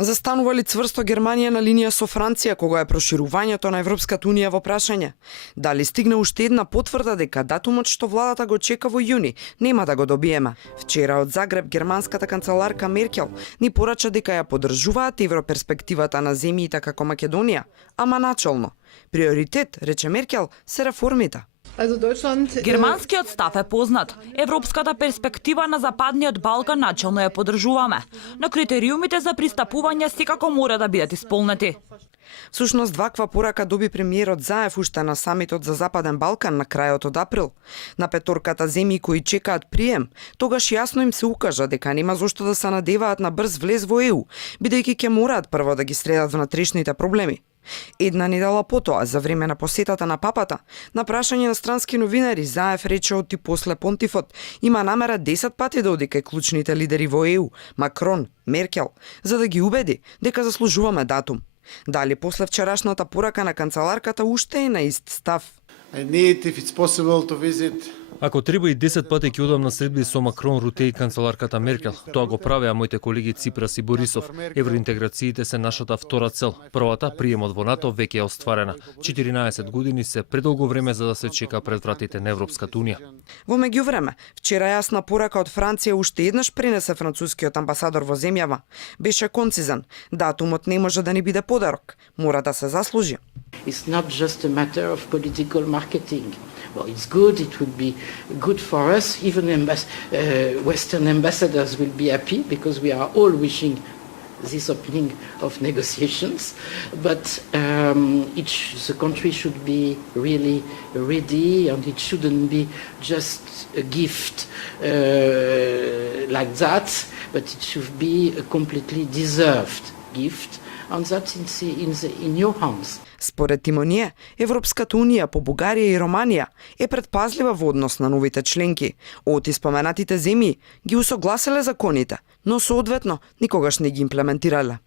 Застанува ли цврсто Германија на линија со Франција кога е проширувањето на Европската унија во прашање? Дали стигна уште една потврда дека датумот што владата го чека во јуни нема да го добиеме? Вчера од Загреб германската канцеларка Меркел ни порача дека ја поддржуваат европерспективата на земјите како Македонија, ама начелно. Приоритет, рече Меркел, се реформите. Германскиот став е познат. Европската перспектива на Западниот Балкан начелно ја поддржуваме, но критериумите за пристапување секако мора да бидат исполнети. Всушност, ваква порака доби премиерот Заев уште на самитот за Западен Балкан на крајот од април. На петорката земји кои чекаат прием, тогаш јасно им се укажа дека нема зошто да се надеваат на брз влез во ЕУ, бидејќи ќе мораат прво да ги средат внатрешните проблеми. Една недела потоа, за време на посетата на папата, на прашање на странски новинари, Заев рече оти после понтифот има намера 10 пати да оди кај клучните лидери во ЕУ, Макрон, Меркел, за да ги убеди дека заслужуваме датум. Дали после вчерашната порака на канцеларката уште е на ист став? Ако треба и 10 пати ќе одам на средби со Макрон, Руте и канцеларката Меркел, тоа го правеа моите колеги Ципрас и Борисов. Евроинтеграциите се нашата втора цел. Првата, приемот во НАТО, веќе е остварена. 14 години се предолго време за да се чека пред вратите на Европската унија. Во меѓувреме, вчера јасна порака од Франција уште еднаш пренесе францускиот амбасадор во земјава. Беше концизен. Датумот не може да ни биде подарок. Мора да се заслужи. It's not just a matter of political marketing. Well, it's good, it would be good for us. Even Western ambassadors will be happy because we are all wishing this opening of negotiations. But the country should be really ready, and it shouldn't be just a gift like that, but it should be a completely deserved gift, and that's in your hands. Според Тимоние, Европската унија по Бугарија и Романија е предпазлива во однос на новите членки. Од испоменатите земји ги усогласеле законите, но соодветно никогаш не ги имплементирале.